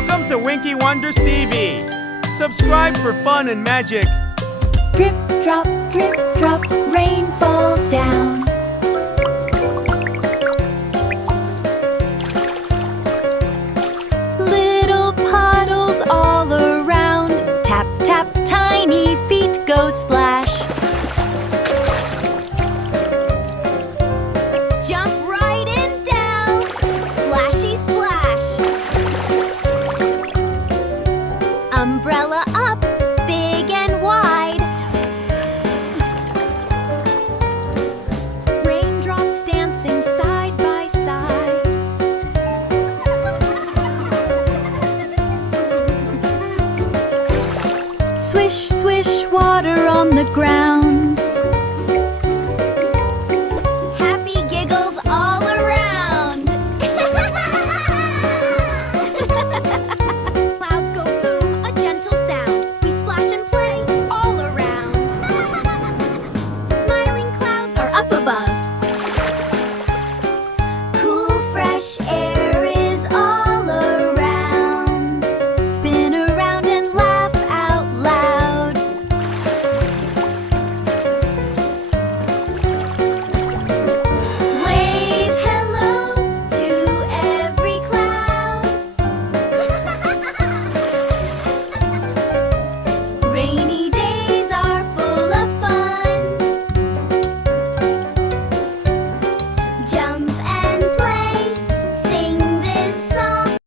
Welcome to Winky Wonder Stevie. Subscribe for fun and magic. Drip, drop, rain falls down. Little puddles all around. Tap, tap, tiny feet go splash. Jump right in down. Splashy, splash. Umbrella up, big and wide. Raindrops dancing side by side. Swish, swish, water on the ground.